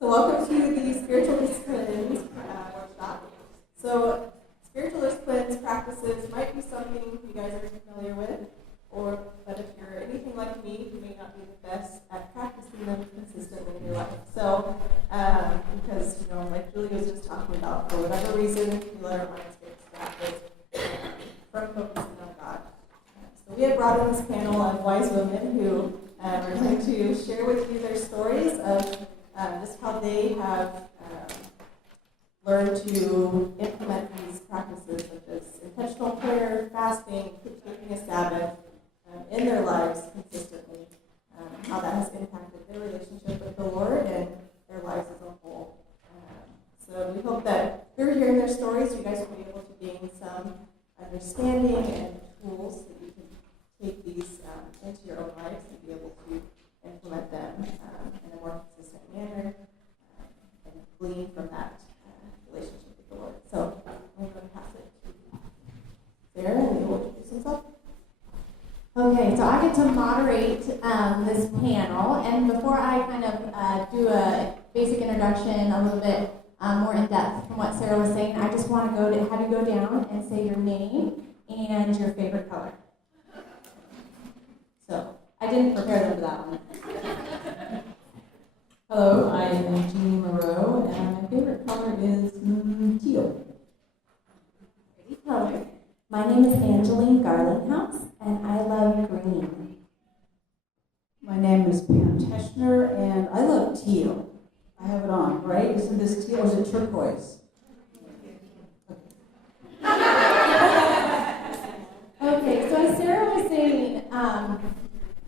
So welcome to the Spiritual Disciplines workshop. So spiritual disciplines practices might be something you guys are familiar with, but if you're anything like me, you may not be the best at practicing them consistently in your life. So because like Julie was just talking about, for whatever reason, we let our minds get distracted from focusing on God. So we have brought in this panel of wise women who are going to share with you their stories of just how they have learned to implement these practices, such as intentional prayer, fasting, taking a Sabbath, in their lives consistently, how that has impacted their relationship with the Lord and their lives as a whole. So we hope that through hearing their stories, you guys will be able to gain some understanding and tools that you can take these into your own lives and be able to implement them in a more consistent manner and glean from that relationship with the Lord. So I'm going to pass it to Sarah, and he will introduce himself. Okay, so I get to moderate this panel, and before I kind of do a basic introduction, a little bit more in depth from what Sarah was saying, I just want to have you go down and say your name and your favorite color. So I didn't prepare them for that one. Hello, I am Jeannie Morrow, and my favorite color is teal. Pretty color. My name is Angeline Garlinghouse, and I love green. My name is Pam Teschner, and I love teal. I have it on, right? Isn't this teal or is it turquoise? Okay, so as Sarah was saying,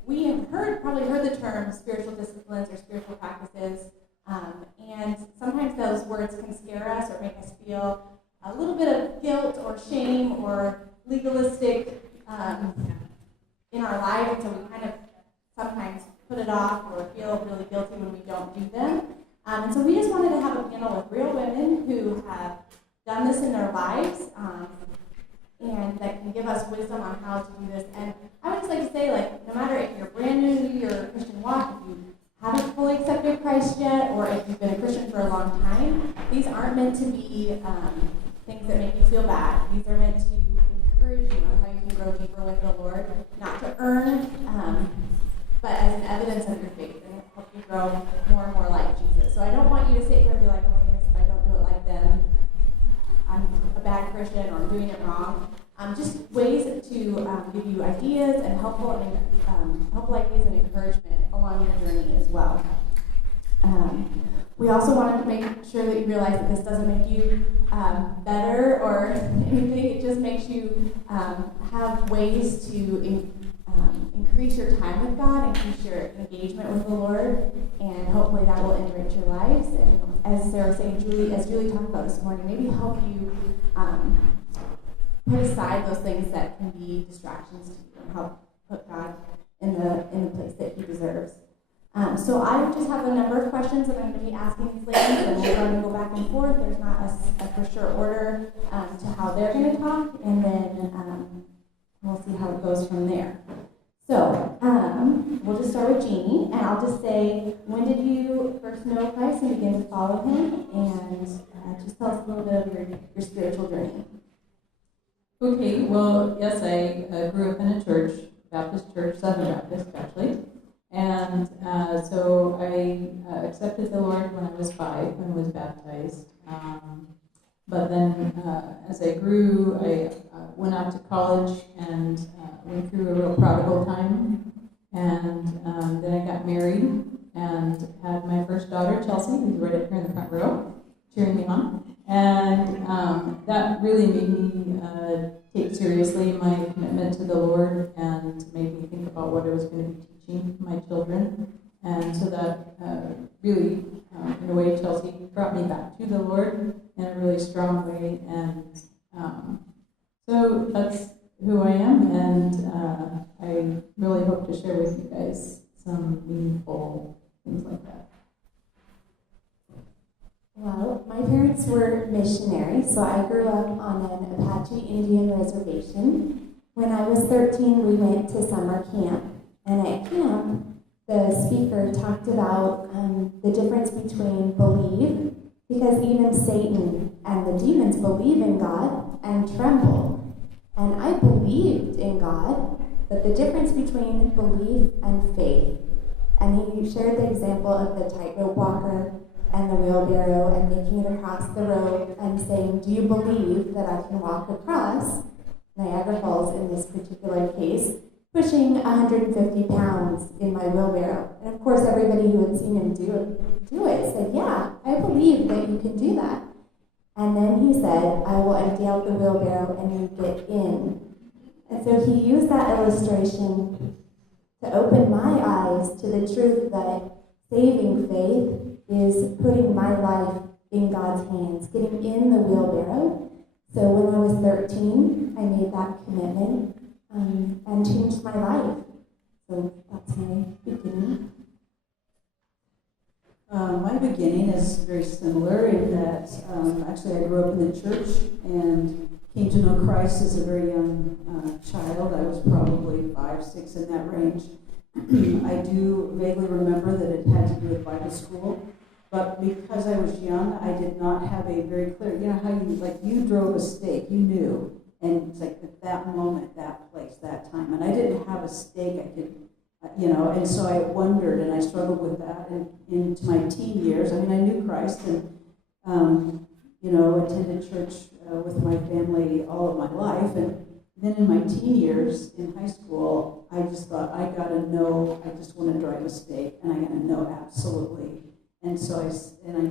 we have probably heard the term spiritual disciplines or spiritual practices, and sometimes those words can scare us or make us feel a little bit of guilt or shame or legalistic in our life, and so we kind of sometimes put it off or feel really guilty when we don't do them. And so we just wanted to have a panel with real women who have done this in their lives, and that can give us wisdom on how to do this. And I would just like to say, no matter if you're brand new to your Christian walk, if you haven't fully accepted Christ yet, or if you've been a Christian for a long time, these aren't meant to be things that make you feel bad. These are meant to encourage you on how you can grow deeper with the Lord, not to earn, but as an evidence of your faith, and help you grow more and more like Jesus. So I don't want you to sit here and be like, oh my goodness, if I don't do it like them, I'm a bad Christian or I'm doing it wrong. Just ways to give you ideas and helpful ideas and encouragement along your journey as well. We also wanted to make sure that you realize that this doesn't make you better or anything. It just makes you have ways to increase your time with God, increase your engagement with the Lord, and hopefully that will enrich your lives. And as Sarah was saying, as Julie talked about this morning, maybe help you put aside those things that can be distractions to you and help put God in the place that He deserves. So I just have a number of questions that I'm going to be asking these ladies, and we're going to go back and forth. There's not a for sure order to how they're going to talk, and then we'll see how it goes from there. So we'll just start with Jeannie, and I'll just say, when did you first know Christ and begin to follow Him? And just tell us a little bit of your spiritual journey. Okay, well, yes, I grew up in a church, Baptist church, Southern Baptist actually, and so I accepted the Lord when I was 5 and was baptized. But then as I grew, I went off to college and went through a real prodigal time, and then I got married and had my first daughter, Chelsea, who's right up here in the front row, cheering me on. And that really made me take seriously my commitment to the Lord and made me think about what I was going to be teaching my children. And so that really, in a way, Chelsea brought me back to the Lord in a really strong way. And so that's who I am, and I really hope to share with you guys some meaningful things like that. Well, my parents were missionaries, so I grew up on an Apache Indian reservation. When I was 13, we went to summer camp, and at camp, the speaker talked about the difference between believe, because even Satan and the demons believe in God and tremble. And I believed in God, but the difference between belief and faith. And he shared the example of the tightrope walker and the wheelbarrow and making it across the road and saying, do you believe that I can walk across Niagara Falls in this particular case, pushing 150 pounds in my wheelbarrow? And of course, everybody who had seen him do it said, yeah, I believe that you can do that. And then he said, I will empty out the wheelbarrow and you get in. And so he used that illustration to open my eyes to the truth that saving faith is putting my life in God's hands, getting in the wheelbarrow. So when I was 13, I made that commitment and changed my life. So that's my beginning. My beginning is very similar in that actually I grew up in the church and came to know Christ as a very young child. I was probably 5, 6 in that range. I do vaguely remember that it had to do with Bible school, but because I was young, I did not have a very clear, you know how you drove a stake, you knew, and it's like at that moment, that place, that time, and I didn't have a stake I could, and so I wondered and I struggled with that into my teen years. I mean, I knew Christ and, attended church with my family all of my life, and then in my teen years in high school, I just thought, I just want to drive a stake, and I got to know absolutely. And so I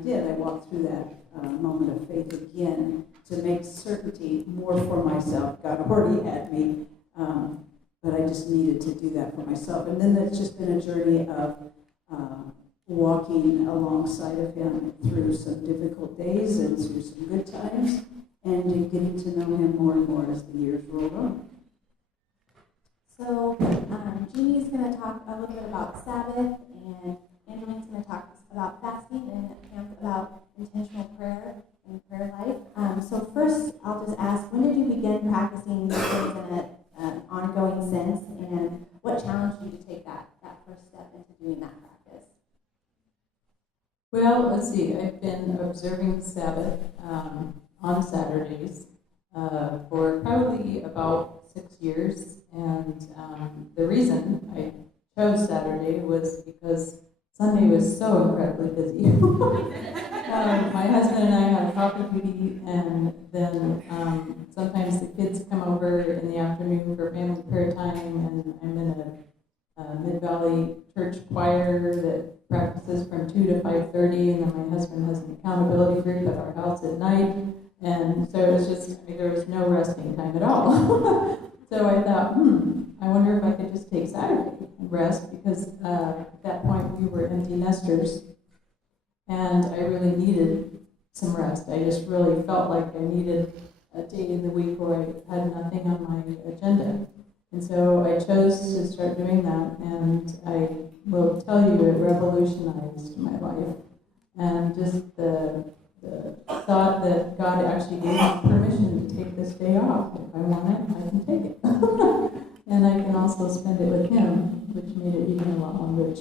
did. I walked through that moment of faith again to make certainty more for myself. God already had me, but I just needed to do that for myself. And then it's just been a journey of walking alongside of Him through some difficult days and through some good times, and getting to know Him more and more as the years roll on. So Jeannie's going to talk a little bit about Sabbath, and Angeline's going to talk about fasting, and Pam about intentional prayer and prayer life. So first, I'll just ask, when did you begin practicing these things in an ongoing sense, and what challenged you to take that first step into doing that practice? Well, let's see. I've been observing Sabbath on Saturdays for probably about 6 years, and the reason I chose Saturday was because Sunday was so incredibly busy. My husband and I have coffee duty, and then sometimes the kids come over in the afternoon for family prayer time, and I'm in a Mid-Valley church choir that practices from 2 to 5:30, and then my husband has an accountability group at our house at night, and so it was just, there was no resting time at all. So I thought, I wonder if I could just take Saturday and rest, because at that point we were empty nesters, and I really needed some rest. I just really felt like I needed a day in the week where I had nothing on my agenda. And so I chose to start doing that, and I will tell you, it revolutionized my life. And just the thought that God actually gave me permission to take this day off. If I want it, I can take it. And I can also spend it with Him, which made it even a lot more rich.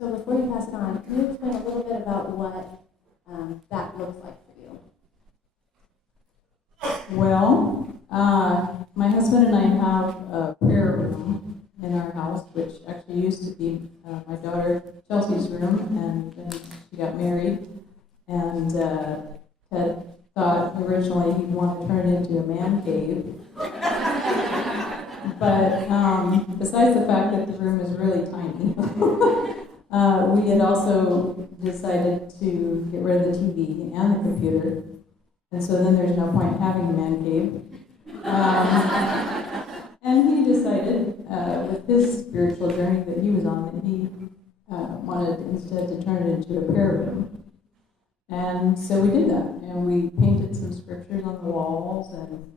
So before you pass it on, can you explain a little bit about what that looks like for you? Well, my husband and I have a prayer room in our house, which actually used to be my daughter Chelsea's room, and then she got married. And Ted thought originally he'd want to turn it into a man cave. But besides the fact that the room is really tiny, we had also decided to get rid of the TV and the computer. And so then there's no point having a man cave. And he decided, with his spiritual journey that he was on, that he wanted instead to turn it into a prayer room. And so we did that, and we painted some scriptures on the walls and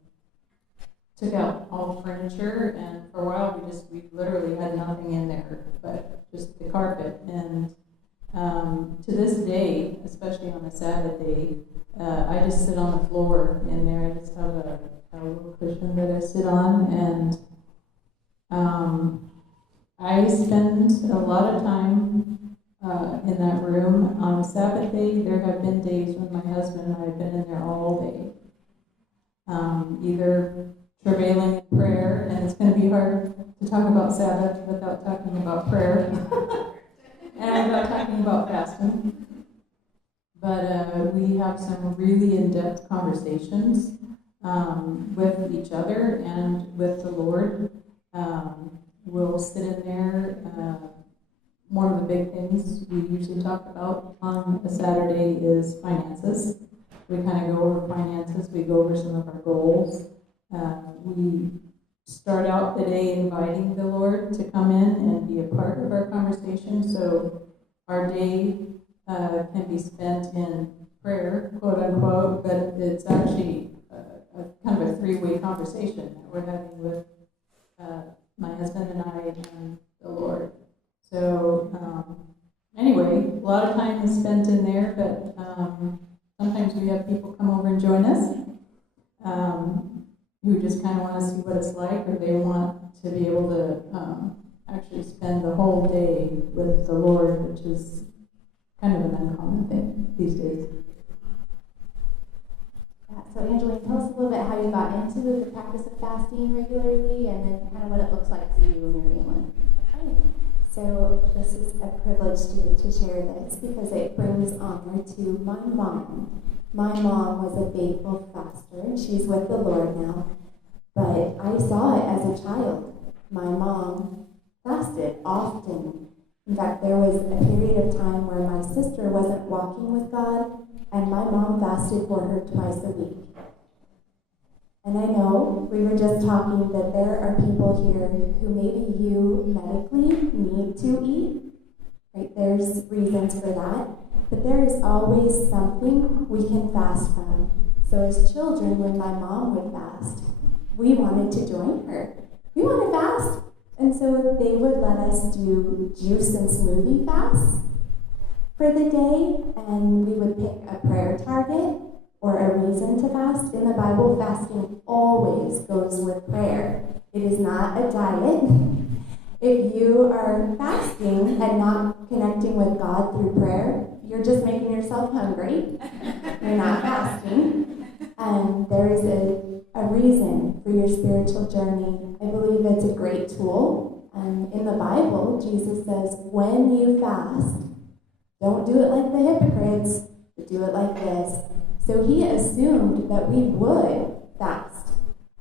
took out all the furniture, and for a while we literally had nothing in there but just the carpet. And to this day, especially on a Sabbath day, I just sit on the floor in there. I just have a little cushion that I sit on, and I spend a lot of time in that room. On a Sabbath day, there have been days when my husband and I have been in there all day, either travailing in prayer, and it's going to be hard to talk about Sabbath without talking about prayer and without talking about fasting. But we have some really in-depth conversations with each other and with the Lord. We'll sit in there. One of the big things we usually talk about on a Saturday is finances. We kind of go over finances. We go over some of our goals. We start out the day inviting the Lord to come in and be a part of our conversation. So our day can be spent in prayer, quote unquote, but it's actually a kind of a three-way conversation that we're having with my husband and I and the Lord. So anyway, a lot of time is spent in there, but sometimes we have people come over and join us who just kind of want to see what it's like, or they want to be able to actually spend the whole day with the Lord, which is kind of an uncommon thing these days. So Angeline, tell us a little bit how you got into the practice of fasting regularly, and then kind of what it looks like for you and your family. Okay. So this is a privilege to share this because it brings honor to my mom. My mom was a faithful faster, and she's with the Lord now. But I saw it as a child. My mom fasted often. In fact, there was a period of time where my sister wasn't walking with God, and my mom fasted for her twice a week. And I know we were just talking that there are people here who maybe you medically need to eat, right? There's reasons for that. But there is always something we can fast from. So as children, when my mom would fast, we wanted to join her. We want to fast. And so they would let us do juice and smoothie fasts for the day, and we would pick a prayer target or a reason to fast. In the Bible, fasting always goes with prayer. It is not a diet. If you are fasting and not connecting with God through prayer, you're just making yourself hungry. You're not fasting. There is a reason for your spiritual journey. I believe it's a great tool. In the Bible, Jesus says, when you fast, don't do it like the hypocrites, but do it like this. So he assumed that we would fast,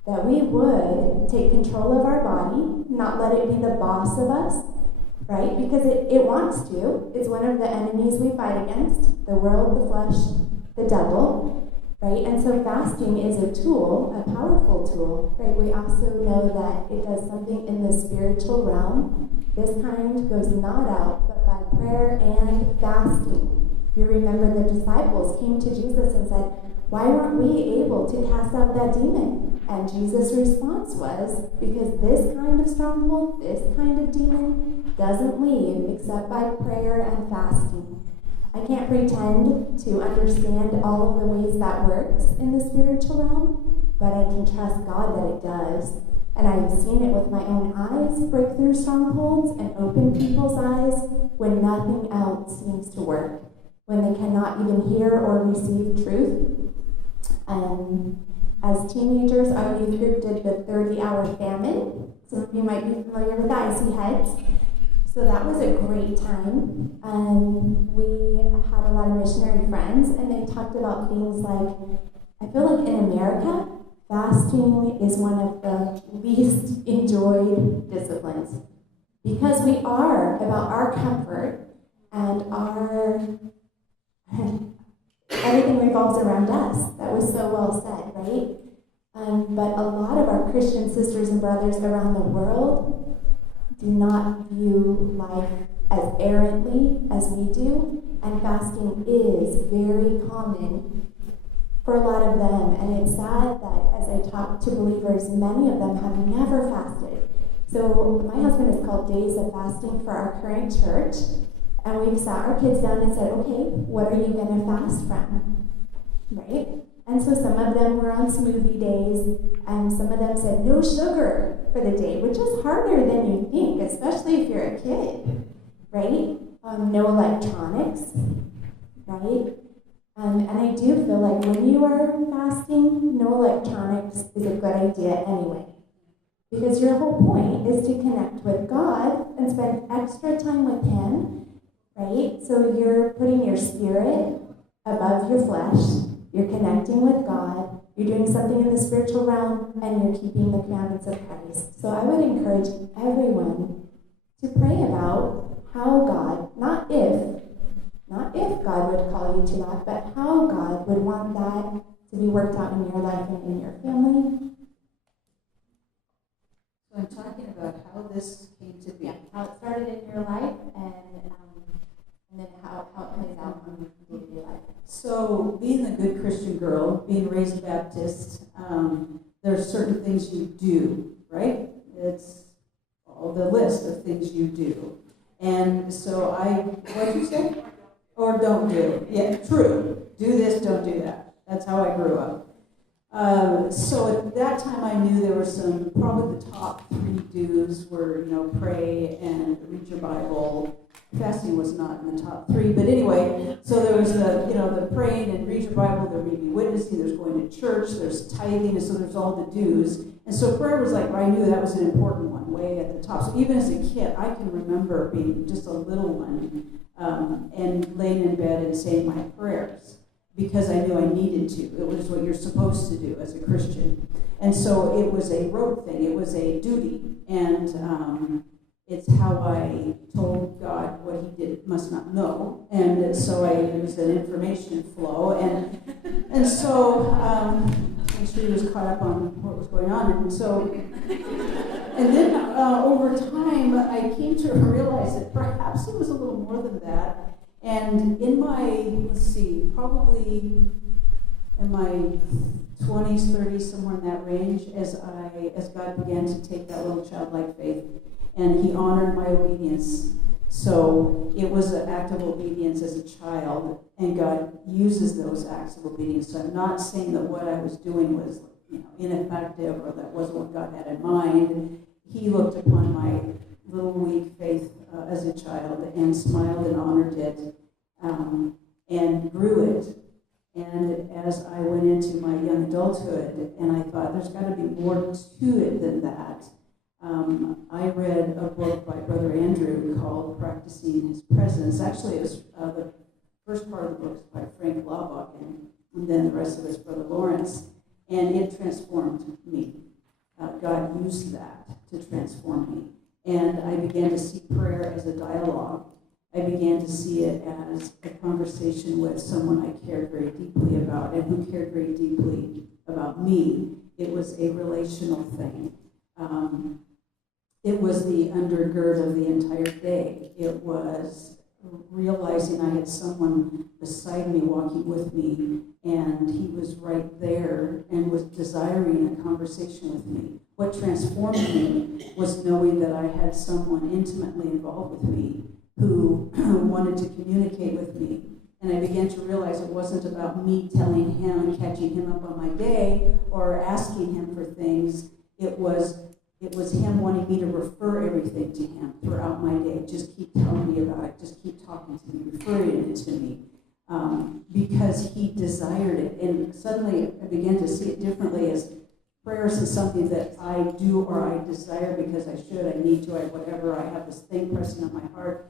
that we would take control of our body, not let it be the boss of us, right? Because it wants to. It's one of the enemies we fight against, the world, the flesh, the devil, right? And so fasting is a tool, a powerful tool, right? We also know that it does something in the spiritual realm. This kind goes not out, but by prayer and fasting. If you remember, the disciples came to Jesus and said, why weren't we able to cast out that demon? And Jesus' response was, because this kind of stronghold, this kind of demon, doesn't leave except by prayer and fasting. I can't pretend to understand all of the ways that works in the spiritual realm, but I can trust God that it does. And I've seen it with my own eyes break through strongholds and open people's eyes when nothing else seems to work, when they cannot even hear or receive truth. As teenagers, our youth group did the 30-hour famine. Some of you might be familiar with that. I see heads. So that was a great time. We had a lot of missionary friends, and they talked about things like, I feel like in America, fasting is one of the least enjoyed disciplines because we are about our comfort and our everything revolves around us. That was so well said, right? But a lot of our Christian sisters and brothers around the world do not view life as errantly as we do, and fasting is very common for a lot of them. And it's sad that as I talk to believers, many of them have never fasted. So my husband has called days of fasting for our current church, and we've sat our kids down and said, okay, what are you going to fast from? Right? And so some of them were on smoothie days, and some of them said no sugar for the day, which is harder than you think, especially if you're a kid, right? No electronics, right? And I do feel like when you are fasting, no electronics is a good idea anyway. Because your whole point is to connect with God and spend extra time with Him, right? So you're putting your spirit above your flesh, you're connecting with God, you're doing something in the spiritual realm, and you're keeping the commandments of Christ. So I would encourage everyone to pray about how God, not if God would call you to that, but how God would want that to be worked out in your life and in your family. So I'm talking about how this came to be. Yeah, how it started in your life and then how it plays out on day-to-day life. So, being a good Christian girl, being raised Baptist, there are certain things you do, right? It's all the list of things you do. And so what did you say? Or don't do. Yeah, true. Do this, don't do that. That's how I grew up. So at that time I knew there were probably the top 3 do's were, pray and read your Bible. Fasting was not in the top 3, but anyway, so there was the praying and read your Bible, there may be witnessing, there's going to church, there's tithing, and so there's all the do's. And so prayer was I knew that was an important one, way at the top. So even as a kid, I can remember being just a little one and laying in bed and saying my prayers because I knew I needed to. It was what you're supposed to do as a Christian. And so it was a rote thing, it was a duty. And it's how I told God what He must not know, and so it was an information flow, and so make sure He was caught up on what was going on, and then over time I came to realize that perhaps it was a little more than that, and in my probably in my 20s, 30s, somewhere in that range, as God began to take that little childlike faith. And He honored my obedience. So it was an act of obedience as a child, and God uses those acts of obedience. So I'm not saying that what I was doing was ineffective or that wasn't what God had in mind. He looked upon my little weak faith as a child and smiled and honored it and grew it. And as I went into my young adulthood, and I thought there's got to be more to it than that. I read a book by Brother Andrew called Practicing His Presence. Actually, it was the first part of the book is by Frank Laubach, and then the rest of it's Brother Lawrence. And it transformed me. God used that to transform me. And I began to see prayer as a dialogue. I began to see it as a conversation with someone I cared very deeply about and who cared very deeply about me. It was a relational thing. It was the undergird of the entire day. It was realizing I had someone beside me, walking with me, and he was right there and was desiring a conversation with me. What transformed me was knowing that I had someone intimately involved with me who wanted to communicate with me. And I began to realize it wasn't about me telling him and catching him up on my day or asking him for things. It was him wanting me to refer everything to him throughout my day. Just keep telling me about it. Just keep talking to me, referring it to me. Because he desired it. And suddenly I began to see it differently as prayer isn't something that I do or I desire because I should, I need to, whatever. I have this thing pressing on my heart.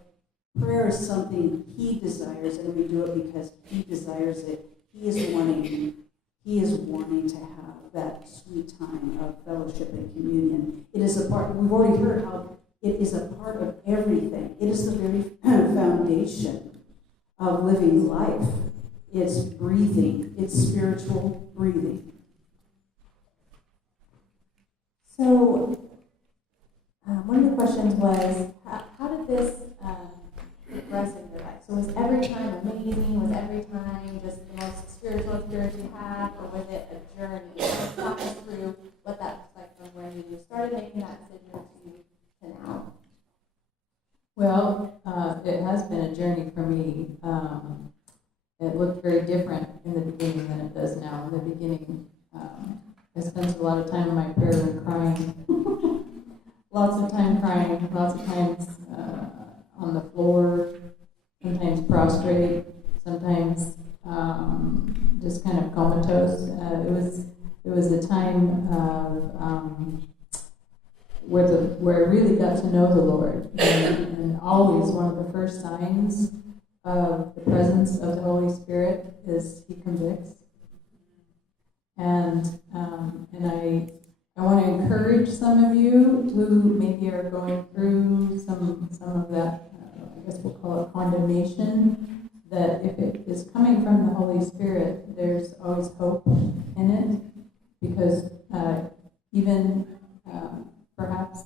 Prayer is something he desires, and we do it because he desires it. He is wanting to have that sweet time of fellowship and communion. It is a part, we've already heard how it is a part of everything. It is the very foundation of living life. It's breathing. It's spiritual breathing. So, one of the questions was, how did this progress in your life? So was every time amazing? Was every time just the most spiritual experience you had? Or was it a journey? Talk us through what that looks like from when you started making that decision to now. Well, it has been a journey for me. It looks looked very different in the beginning than it does now. In the beginning, I spent a lot of time in my prayer room crying. Lots of time crying, lots of times on the floor, sometimes prostrate, sometimes just kind of comatose. It was a time of where I really got to know the Lord, and always one of the first signs of the presence of the Holy Spirit is He convicts, and I want to encourage some of you who maybe are going through some of that, I guess we'll call it condemnation, that if it is coming from the Holy Spirit, there's always hope in it, because even perhaps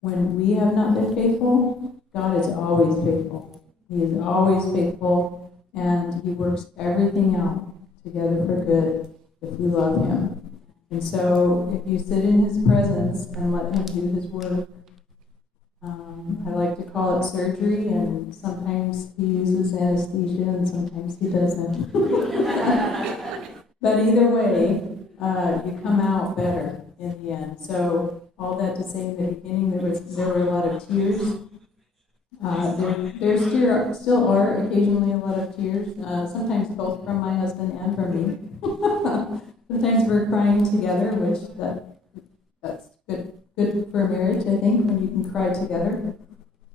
when we have not been faithful, God is always faithful. He is always faithful, and He works everything out together for good if we love Him. And so if you sit in His presence and let Him do His work, I like to call it surgery, and sometimes He uses anesthesia and sometimes He doesn't. But either way, you come out better in the end. So all that to say, in the beginning there were a lot of tears. There still are occasionally a lot of tears, sometimes both from my husband and from me. Sometimes we're crying together, which that's good for a marriage, I think, when you can cry together.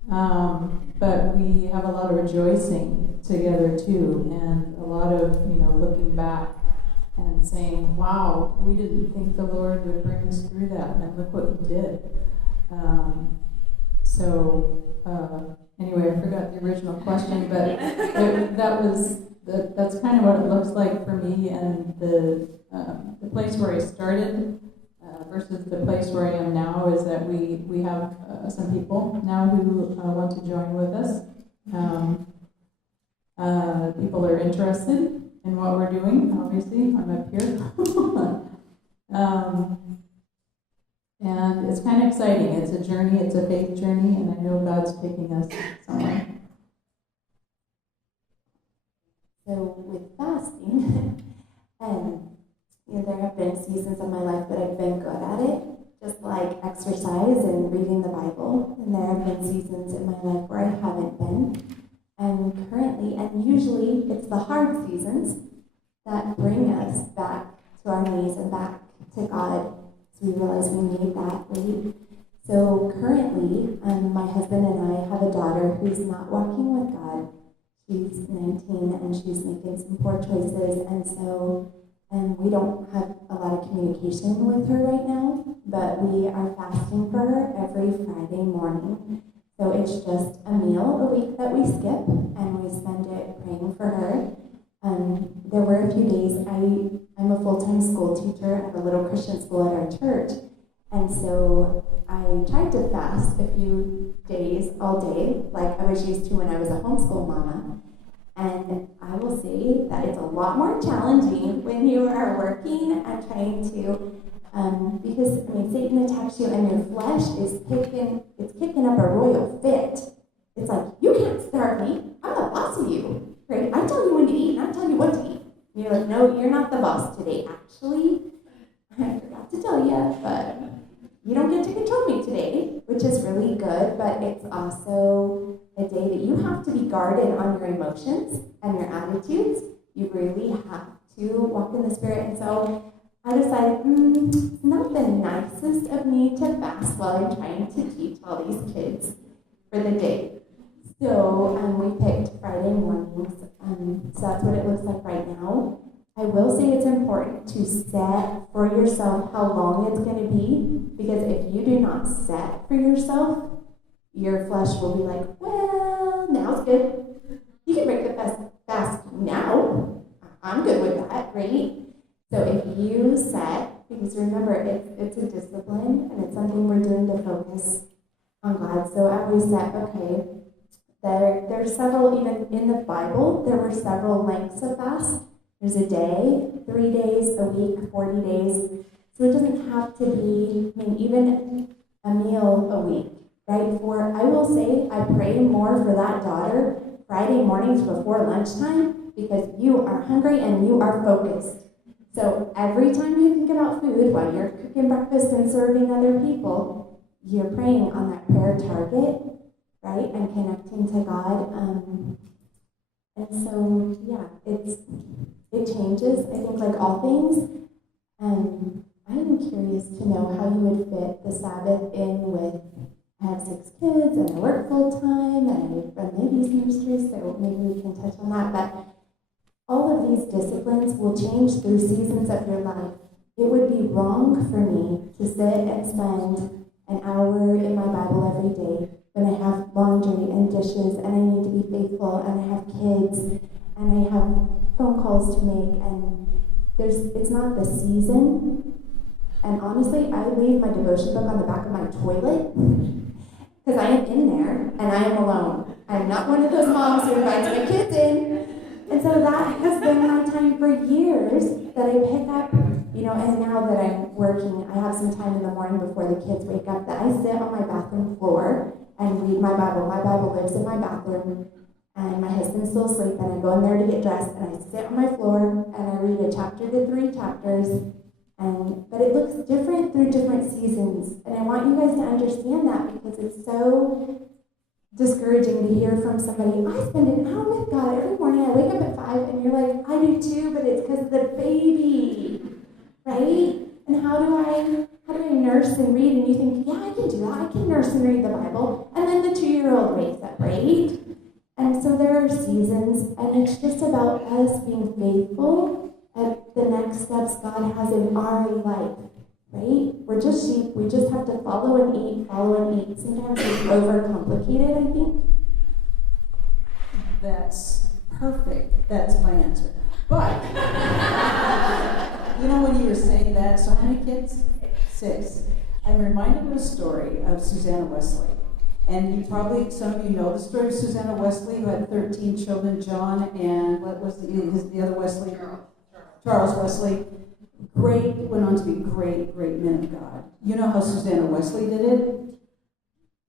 But we have a lot of rejoicing together too, and a lot of looking back and saying, "Wow, we didn't think the Lord would bring us through that, and look what He did." Anyway, I forgot the original question, but that's kind of what it looks like for me, and the place where I started versus the place where I am now is that we have some people now who want to join with us. People are interested in what we're doing. Obviously, I'm up here. And it's kind of exciting. It's a journey. It's a faith journey, and I know God's taking us somewhere. So with fasting, there have been seasons of my life that I've been good at it, just like exercise and reading the Bible. And there have been seasons in my life where I haven't been. And currently, and usually, it's the hard seasons that bring us back to our knees and back to God. So we realize we need that, right? So currently, my husband and I have a daughter who's not walking with God. She's 19 and she's making some poor choices, and we don't have a lot of communication with her right now, but we are fasting for her every Friday morning. So it's just a meal a week that we skip, and we spend it praying for her. There were a few days, I'm a full-time school teacher at a little Christian school at our church, and so I tried to fast a few days, all day, like I was used to when I was a homeschool mama. And I will say that it's a lot more challenging when you are working and trying to, because Satan attacks you and your flesh is kicking up a royal fit. It's like, you can't starve me. I'm the boss of you. Right? I tell you when to eat, and I tell you what to eat. And you're like, no, you're not the boss today. Actually, I forgot to tell you, but you don't get to control me today, which is really good, but it's also a day that you have to be guarded on your emotions and your attitudes. You really have to walk in the Spirit. And so I decided, it's not the nicest of me to fast while I'm trying to teach all these kids for the day. So we picked Friday mornings, so that's what it looks like right now. I will say it's important to set for yourself how long it's going to be, because if you do not set for yourself, your flesh will be like, well, now's good. You can break the fast now. I'm good with that, right? So if you set, because remember, it's a discipline, and it's something we're doing to focus on God. So I always set, okay, there's several, even in the Bible, there were several lengths of fast. There's a day, 3 days, a week, 40 days. So it doesn't have to be, even a meal a week, right? I will say, I pray more for that daughter Friday mornings before lunchtime because you are hungry and you are focused. So every time you think about food while you're cooking breakfast and serving other people, you're praying on that prayer target, right? And connecting to God. And so, yeah, it changes, I think, like all things. I'm curious to know how you would fit the Sabbath in with, I have 6 kids and I work full time and I run babies nurseries, so maybe we can touch on that. But all of these disciplines will change through seasons of your life. It would be wrong for me to sit and spend an hour in my Bible every day when I have laundry and dishes and I need to be faithful and I have kids and I have phone calls to make and it's not the season. And honestly, I leave my devotion book on the back of my toilet because I am in there and I am alone. I'm not one of those moms who invites my kids in. And so that has been my time for years that I pick up, and now that I'm working, I have some time in the morning before the kids wake up that I sit on my bathroom floor and read my Bible. My Bible lives in my bathroom, and my husband's still asleep, and I go in there to get dressed, and I sit on my floor, and I read a chapter to 3 chapters, but it looks different through different seasons, and I want you guys to understand that because it's so discouraging to hear from somebody, I spend an hour with God every morning, I wake up at 5, and you're like, I do too, but it's because of the baby, right? And how do I nurse and read? And you think, yeah, I can do that. I can nurse and read the Bible. And then the 2-year-old wakes up, right? And so there are seasons, and it's just about us being faithful at the next steps God has in our life, right? We're just sheep. We just have to follow and eat. Sometimes it's overcomplicated, I think. That's perfect. That's my answer. But, when you were saying that, so how many kids? 6. I'm reminded of a story of Susanna Wesley. And some of you know the story of Susanna Wesley, who had 13 children, John and what was the other Wesley? Charles Wesley. Went on to be great men of God. You know how Susanna Wesley did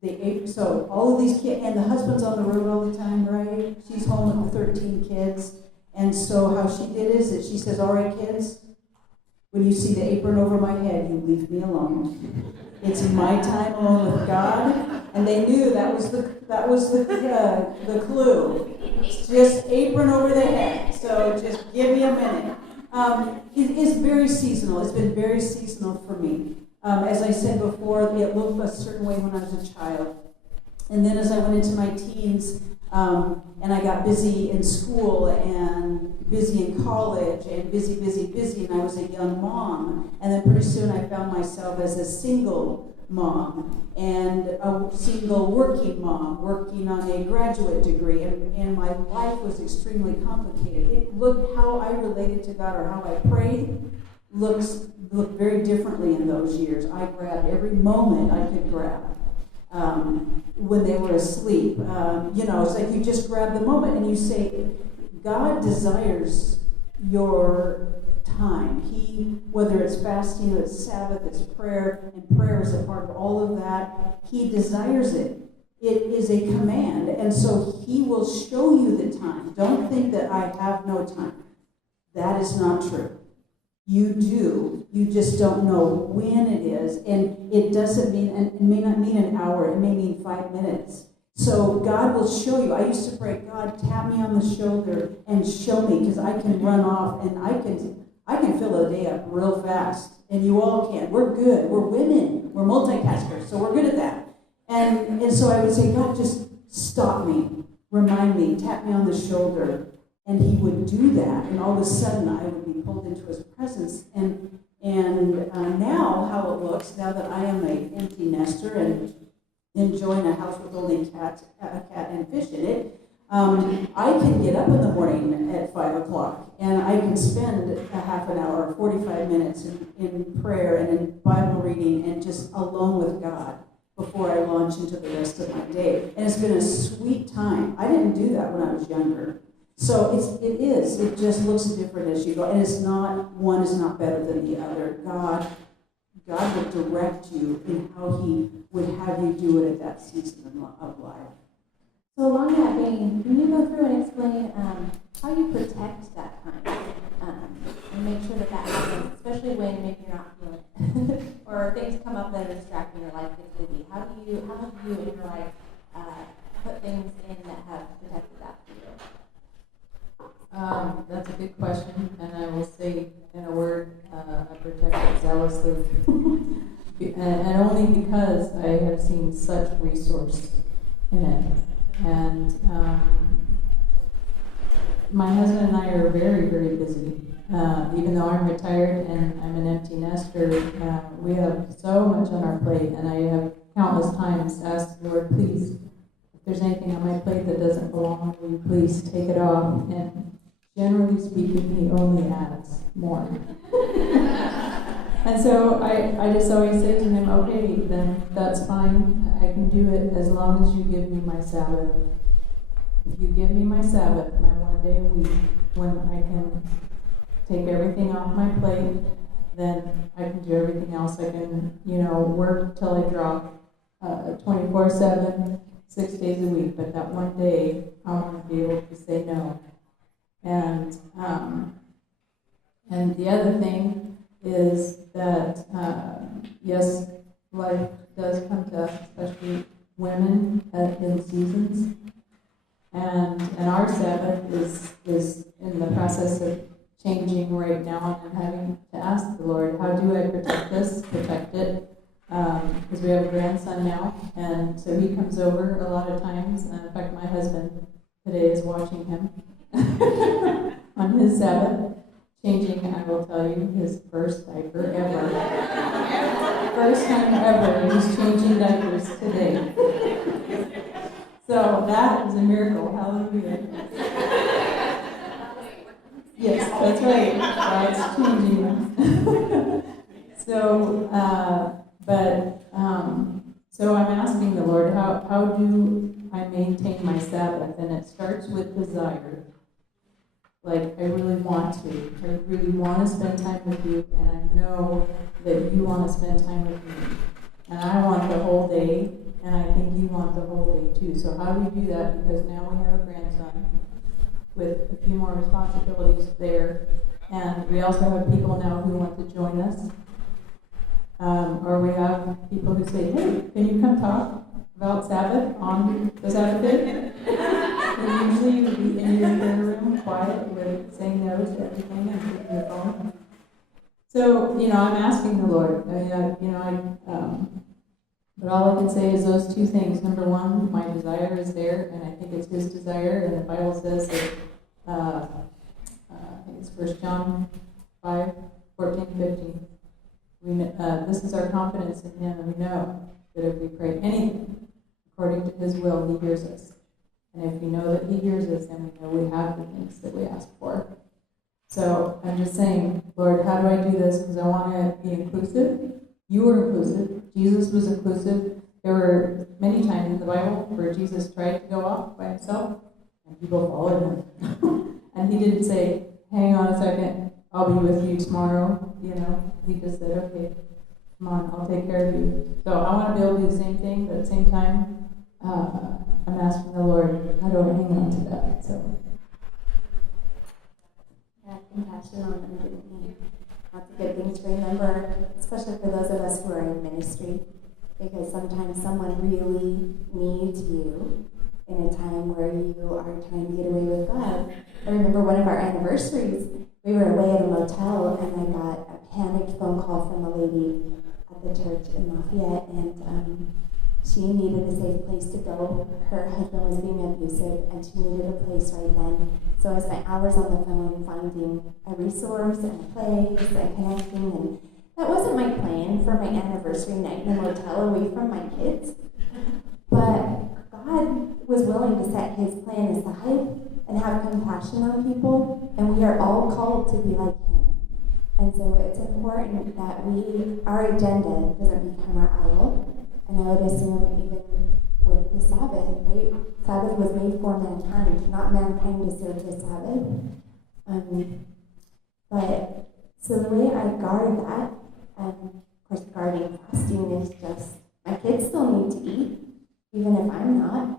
it? So all of these kids, and the husband's on the road all the time, right? She's home with the 13 kids. And so how she did is that she says, all right, kids, when you see the apron over my head, you leave me alone. It's my time alone with God. And they knew that was the clue. Just apron over the head. So just give me a minute. It is very seasonal. It's been very seasonal for me. As I said before, it looked a certain way when I was a child. And then as I went into my teens, and I got busy in school and busy in college and busy, and I was a young mom. And then pretty soon I found myself as a single mom and a single working mom, working on a graduate degree, and my life was extremely complicated. It looked how I related to God or how I prayed looked very differently in those years. I grabbed every moment I could grab. When they were asleep, it's like you just grab the moment and you say, God desires your time. Whether it's fasting, it's Sabbath, it's prayer, and prayer is a part of all of that. He desires it. It is a command, and so He will show you the time. Don't think that I have no time. That is not true. You do. You just don't know when it is, and it doesn't mean, and it may not mean an hour. It may mean 5 minutes. So God will show you. I used to pray, God, tap me on the shoulder and show me, because I can run off and I can fill a day up real fast, and you all can. We're good. We're women. We're multitaskers, so we're good at that. And so I would say, God, just stop me, remind me, tap me on the shoulder, and He would do that. And all of a sudden, I would be pulled into His presence. And now, how it looks, now that I am an empty nester and enjoying a house with only a cat and fish in it, I can get up in the morning at 5 o'clock, and I can spend a half an hour, 45 minutes in prayer and in Bible reading and just alone with God before I launch into the rest of my day. And it's been a sweet time. I didn't do that when I was younger. So it just looks different as you go. And it's not, one is not better than the other. God will direct you in how He would have you do it at that season of life. So along that vein, can you go through and explain how you protect that time and make sure that happens, especially when maybe you're not feeling it or things come up that are distracting or life gets busy? How have you in your life put things in that have protected that for you? That's a good question, and I will say in a word, I protect it zealously. And only because I have seen such resource in it. And my husband and I are very, very busy. Even though I'm retired and I'm an empty nester, we have so much on our plate, and I have countless times asked the Lord, please, if there's anything on my plate that doesn't belong, will you please take it off? And generally speaking, He only adds more. And so I just always say to Him, okay, then that's fine. I can do it as long as you give me my Sabbath. If you give me my Sabbath, my 1 day a week, when I can take everything off my plate, then I can do everything else. I can, work till I drop 24/7, 6 days a week. But that 1 day, I want to be able to say no. And the other thing is that, yes, life does come to us, especially women in seasons. And our Sabbath is in the process of changing right now, and I'm having to ask the Lord, how do I protect it? Because we have a grandson now, and so he comes over a lot of times. And in fact, my husband today is watching him on his Sabbath, changing, I will tell you, his first diaper ever. First time ever, he's changing diapers today. So that is a miracle, hallelujah. Yes, that's right, God's changing them. So I'm asking the Lord, how do I maintain my Sabbath? And it starts with desire. Like, I really want to. I really want to spend time with you, and I know that you want to spend time with me. And I want the whole day, and I think you want the whole day too. So how do we do that? Because now we have a grandson with a few more responsibilities there. And we also have people now who want to join us. Or we have people who say, hey, can you come talk about Sabbath on the Sabbath day? And usually you would be in your room quiet with saying no to everything and taking your phone. So, I'm asking the Lord. But all I can say is those two things. Number one, my desire is there, and I think it's His desire. And the Bible says that, I think it's 1 John 5, 14, 15. This is our confidence in Him, and we know that if we pray anything according to His will, He hears us. And if we know that He hears us, then we know we have the things that we ask for. So I'm just saying, Lord, how do I do this? Because I want to be inclusive. You were inclusive. Jesus was inclusive. There were many times in the Bible where Jesus tried to go off by Himself, and people followed Him. And He didn't say, hang on a second, I'll be with you tomorrow. He just said, okay, come on, I'll take care of you. So I want to be able to do the same thing, but at the same time, I'm asking the Lord, how do I hang on to that? So. Yeah, compassion on unforgiving. Lots of good things to remember, especially for those of us who are in ministry, because sometimes someone really needs you in a time where you are trying to get away with God. I remember one of our anniversaries, we were away at a motel, and I got a panicked phone call from a lady at the church in Lafayette, and she needed a safe place to go. Her husband was being abusive, and she needed a place right then. So I spent hours on the phone finding a resource and a place and connecting, and that wasn't my plan for my anniversary night in a motel away from my kids. But God was willing to set His plan aside and have compassion on people, and we are all called to be like Him. And so it's important that our agenda doesn't become our idol. And I would assume even with the Sabbath, right? Sabbath was made for mankind, not mankind to serve the Sabbath. But so the way I guard that, of course, guarding fasting is just, my kids still need to eat, even if I'm not.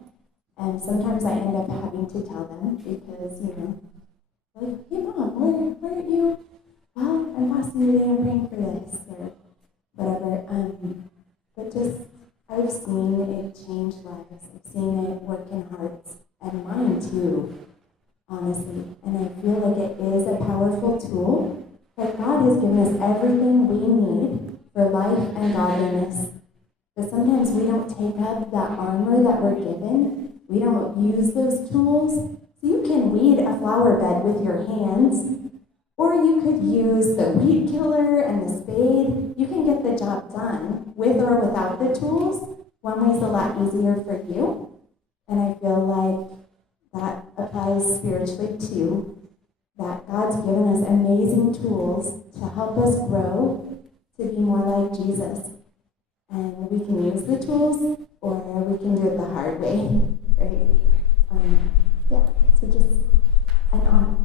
And sometimes I end up having to tell them because, like, hey mom, where are you? Well, I'm fasting today, I'm praying for this, or whatever. But just, I've seen it change lives. I've seen it work in hearts, and mine too, honestly. And I feel like it is a powerful tool. Like God has given us everything we need for life and godliness. But sometimes we don't take up that armor that we're given. We don't use those tools. So you can weed a flower bed with your hands, or you could use the weed killer and the spade. You can get the job done with or without the tools. One way's a lot easier for you. And I feel like that applies spiritually too. That God's given us amazing tools to help us grow to be more like Jesus. And we can use the tools, or we can do it the hard way, right? So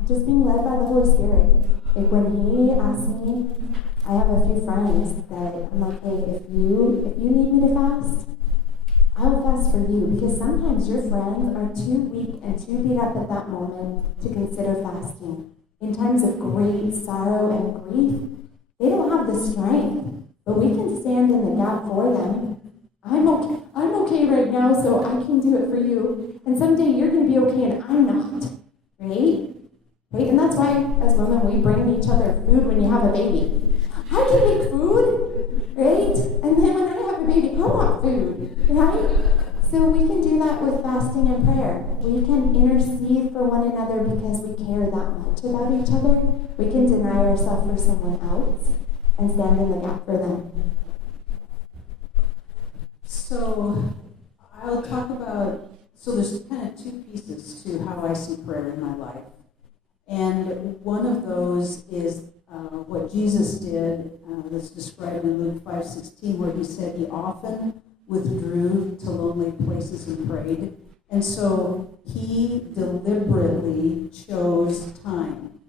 just being led by the Holy Spirit. Like when He asks me, I have a few friends that I'm like, hey, if you need me to fast, I will fast for you, because sometimes your friends are too weak and too beat up at that moment to consider fasting. In times of great sorrow and grief, they don't have the strength, but we can stand in the gap for them. I'm okay right now, so I can do it for you. And someday you're going to be okay and I'm not, right? Right? And that's why, as women, we bring each other food when you have a baby. I can make food, right? And then when I have a baby, I want food, right? So we can do that with fasting and prayer. We can intercede for one another because we care that much about each other. We can deny ourselves for someone else and stand in the gap for them. So I'll talk about, so there's kind of two pieces to how I see prayer in my life. And one of those is what Jesus did, that's described in Luke 5:16, where He said He often withdrew to lonely places and prayed. And so He deliberately chose time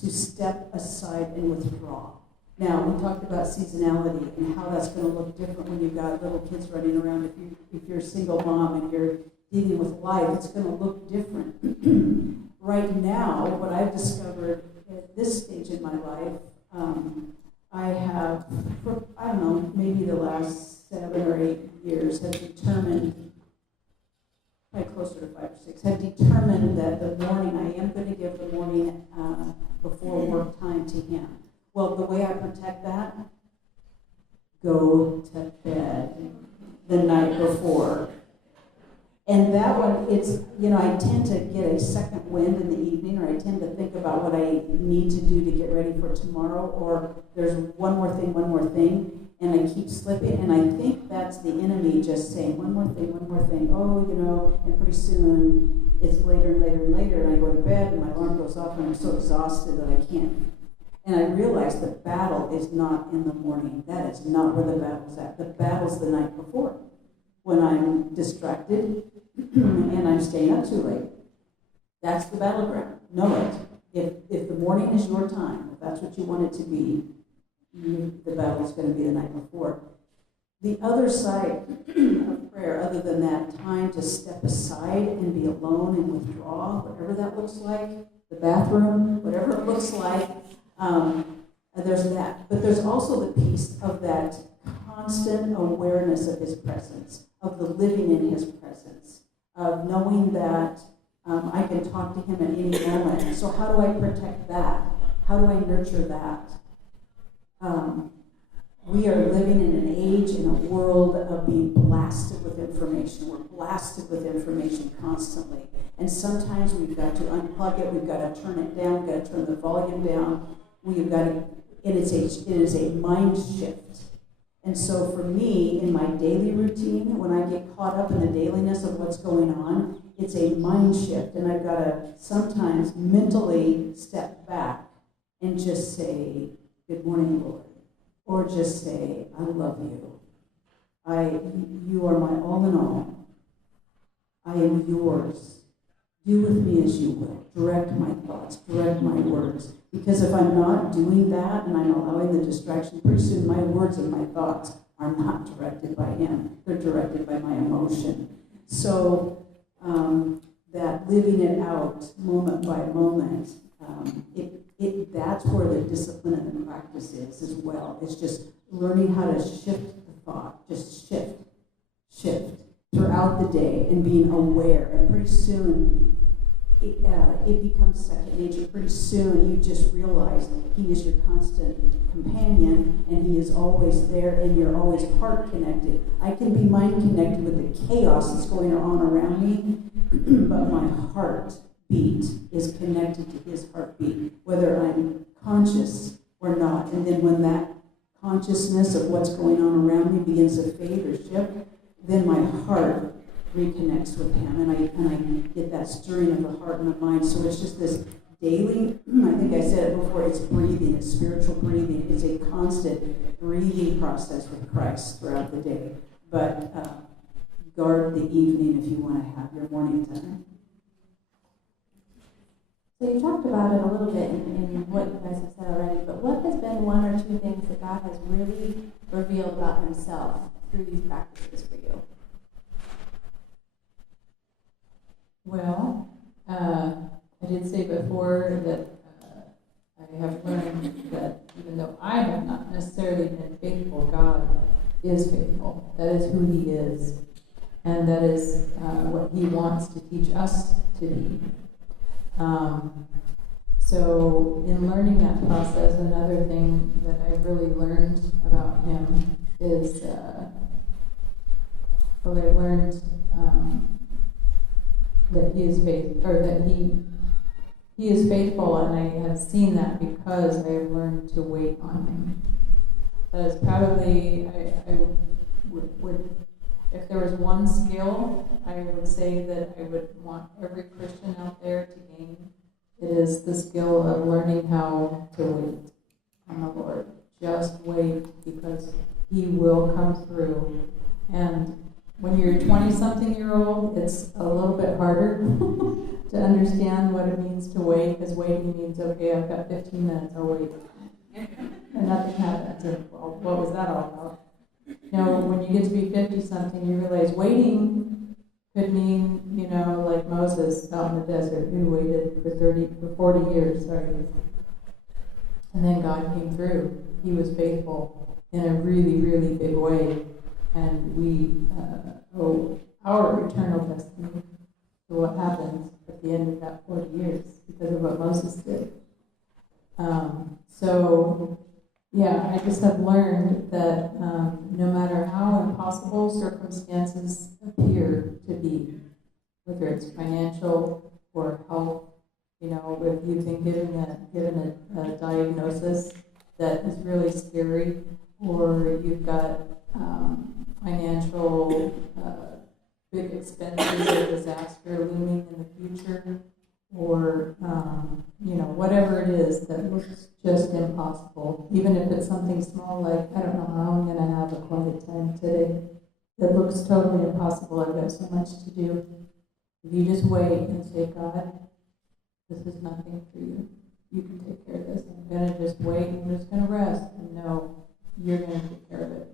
to step aside and withdraw. Now, we talked about seasonality and how that's going to look different when you've got little kids running around. If you're a single mom and you're dealing with life, it's going to look different. Right now, what I've discovered at this stage in my life, I have, for, I don't know, maybe the last 7 or 8 years, have determined, probably closer to 5 or 6, have determined that the morning, I am going to give the morning before work time to Him. Well, the way I protect that, go to bed the night before. And that one, it's, I tend to get a second wind in the evening, or I tend to think about what I need to do to get ready for tomorrow, or there's one more thing, and I keep slipping, and I think that's the enemy just saying, one more thing, and pretty soon it's later and later and later, and I go to bed, and my alarm goes off, and I'm so exhausted that I can't. And I realize the battle is not in the morning. That is not where the battle's at. The battle's the night before, when I'm distracted and I'm staying up too late. That's the battleground. Know it. If the morning is your time, if that's what you want it to be, the battle's going to be the night before. The other side of prayer, other than that time to step aside and be alone and withdraw, whatever that looks like, the bathroom, whatever it looks like, there's that. But there's also the piece of that constant awareness of His presence, of the living in His presence, of knowing that I can talk to Him at any moment. So how do I protect that? How do I nurture that? We are living in an age, in a world of being blasted with information. We're blasted with information constantly. And sometimes we've got to unplug it, we've got to turn it down, we've got to turn the volume down. We've got to, it is a mind shift. And so for me, in my daily routine, when I get caught up in the dailiness of what's going on, it's a mind shift. And I've got to sometimes mentally step back and just say, good morning, Lord. Or just say, I love you. You are my all in all. I am yours. Do with me as you will. Direct my thoughts, direct my words. Because if I'm not doing that and I'm allowing the distraction, pretty soon my words and my thoughts are not directed by Him. They're directed by my emotion. So that living it out moment by moment, that's where the discipline and the practice is as well. It's just learning how to shift the thought, just shift throughout the day and being aware. And pretty soon, it becomes second nature. Pretty soon, you just realize He is your constant companion, and He is always there, and you're always heart connected. I can be mind connected with the chaos that's going on around me, but my heartbeat is connected to His heartbeat, whether I'm conscious or not. And then when that consciousness of what's going on around me begins to fade or shift, then my heart reconnects with Him, and I get that stirring of the heart and the mind. So it's just this daily, I think I said it before, it's breathing, it's spiritual breathing. It's a constant breathing process with Christ throughout the day. But guard the evening if you want to have your morning time. So you talked about it a little bit in what you guys have said already, but what has been one or two things that God has really revealed about Himself through these practices for you? Well, I did say before that I have learned that even though I have not necessarily been faithful, God is faithful. That is who He is. And that is what He wants to teach us to be. So in learning that process, another thing that I've really learned about Him is, I learned that He is faithful, or that He is faithful, and I have seen that because I have learned to wait on Him. That is probably, I would, if there was one skill, I would say that I would want every Christian out there to gain. It is the skill of learning how to wait on the Lord. Just wait, because He will come through. And when you're a 20-something-year-old, it's a little bit harder to understand what it means to wait, because waiting means, okay, I've got 15 minutes, I'll wait. And nothing happens. And, well, what was that all about? You know, when you get to be 50-something, you realize waiting could mean, you know, like Moses out in the desert, who waited for 40 years, sorry. And then God came through. He was faithful in a really, really big way. And we owe our eternal destiny to what happens at the end of that 40 years because of what Moses did. I just have learned that no matter how impossible circumstances appear to be, whether it's financial or health, you know, if you've been given a diagnosis that is really scary, or you've got financial big expenses or disaster looming in the future, or whatever it is that looks just impossible, even if it's something small like, I don't know how I'm going to have a quiet time today, that looks totally impossible, I've got so much to do. If you just wait and say, God, this is nothing for you. You can take care of this. I'm going to just wait. I'm just going to rest and know you're going to take care of it.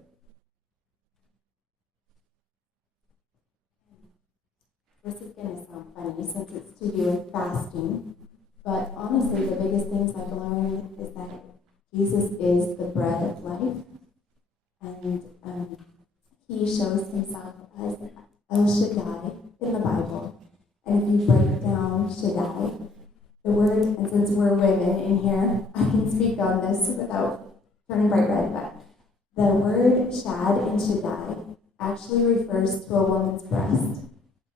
This is going to sound funny since it's to do with fasting, but honestly, the biggest things I've learned is that Jesus is the bread of life, and He shows Himself as El Shaddai in the Bible. And if you break down Shaddai, the word, and since we're women in here, I can speak on this without turning bright red, but the word Shad in Shaddai actually refers to a woman's breast.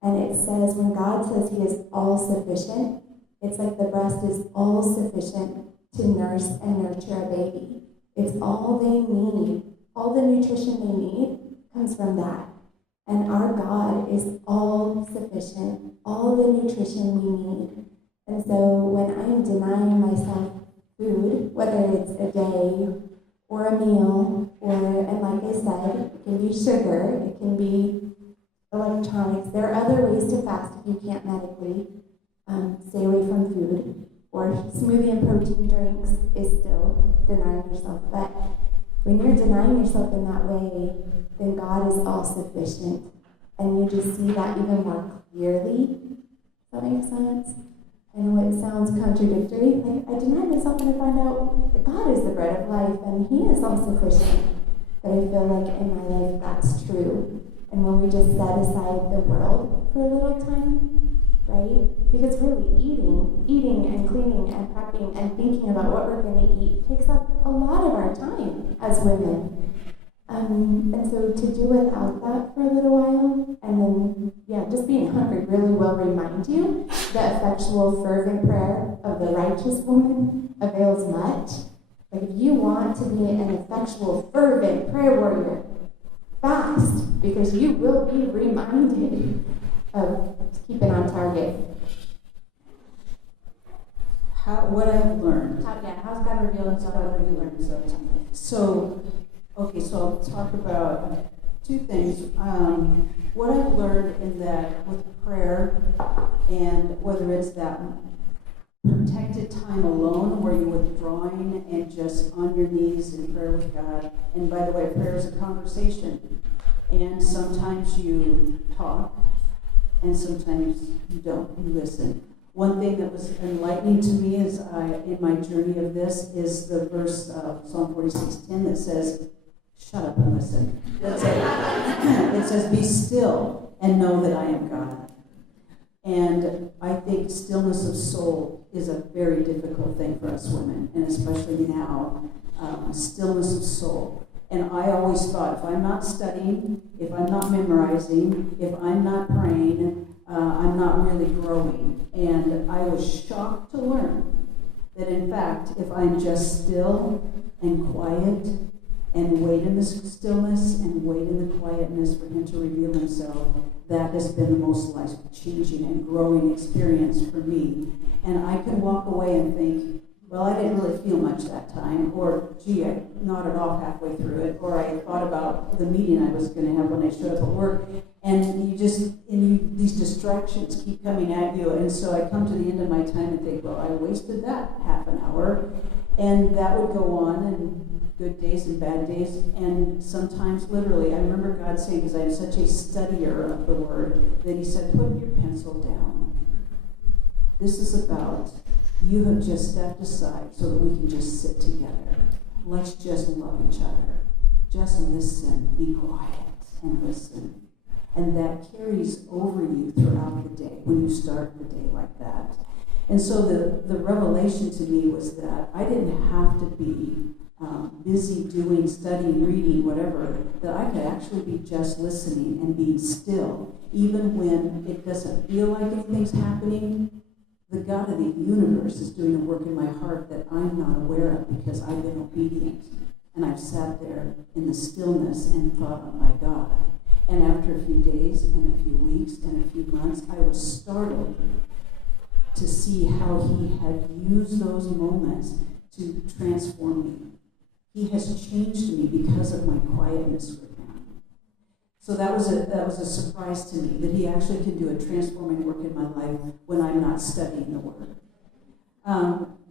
And it says, when God says He is all-sufficient, it's like the breast is all-sufficient to nurse and nurture a baby. It's all they need. All the nutrition they need comes from that. And our God is all-sufficient, all the nutrition we need. And so when I'm denying myself food, whether it's a day or a meal, and like I said, it can be sugar, it can be electronics. There are other ways to fast if you can't medically stay away from food. Or smoothie and protein drinks is still denying yourself. But when you're denying yourself in that way, then God is all sufficient. and you just see that even more clearly. Does that make sense? And what sounds contradictory, like I deny myself and I find out that God is the bread of life and He is all-sufficient. But I feel like in my life that's true. And when we just set aside the world for a little time, right? Because really eating and cleaning and prepping and thinking about what we're going to eat takes up a lot of our time as women. And so to do without that for a little while, and then, just being hungry really will remind you that effectual, fervent prayer of the righteous woman avails much. Like if you want to be an effectual, fervent prayer warrior, fast, because you will be reminded of keeping on target. What I've learned. How's God revealed himself? What have you learned? So I'll talk about two things. What I've learned in that with prayer, and whether it's that protected time alone where you're withdrawing and just on your knees in prayer with God. And by the way, prayer is a conversation. And sometimes you talk, and sometimes you don't. You listen. One thing that was enlightening to me is in my journey of this is the verse of Psalm 46:10 that says, "Shut up and listen." That's it. It says, "Be still and know that I am God." And I think stillness of soul is a very difficult thing for us women, and especially now, stillness of soul. And I always thought, if I'm not studying, if I'm not memorizing, if I'm not praying, I'm not really growing. And I was shocked to learn that, in fact, if I'm just still and quiet and wait in the stillness and wait in the quietness for Him to reveal Himself, that has been the most life-changing and growing experience for me. And I can walk away and think, well, I didn't really feel much that time, or gee, I nodded off halfway through it, or I thought about the meeting I was going to have when I showed up at work, and these distractions keep coming at you, and so I come to the end of my time and think, well, I wasted that half an hour, and that would go on, and good days and bad days, and sometimes literally, I remember God saying, because I'm such a studier of the Word, that He said, put your pencil down. This is about, you have just stepped aside so that we can just sit together. Let's just love each other. Just listen, be quiet, and listen. And that carries over you throughout the day when you start the day like that. And so the revelation to me was that I didn't have to be busy doing, studying, reading, whatever, that I could actually be just listening and being still. Even when it doesn't feel like anything's happening, the God of the universe is doing a work in my heart that I'm not aware of because I've been obedient. And I've sat there in the stillness and thought, oh my God. And after a few days and a few weeks and a few months, I was startled to see how He had used those moments to transform me. He has changed me because of my quietness with Him. So that was a surprise to me, that He actually can do a transforming work in my life when I'm not studying the Word.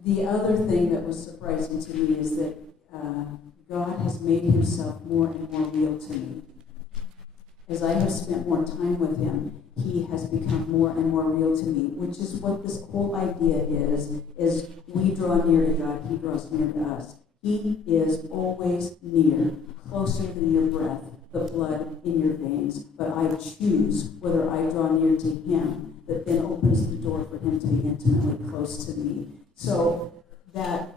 The other thing that was surprising to me is that God has made Himself more and more real to me. As I have spent more time with Him, He has become more and more real to me, which is what this whole idea is we draw near to God, He draws near to us. He is always near, closer than your breath, the blood in your veins. But I choose whether I draw near to Him, that then opens the door for Him to be intimately close to me. So that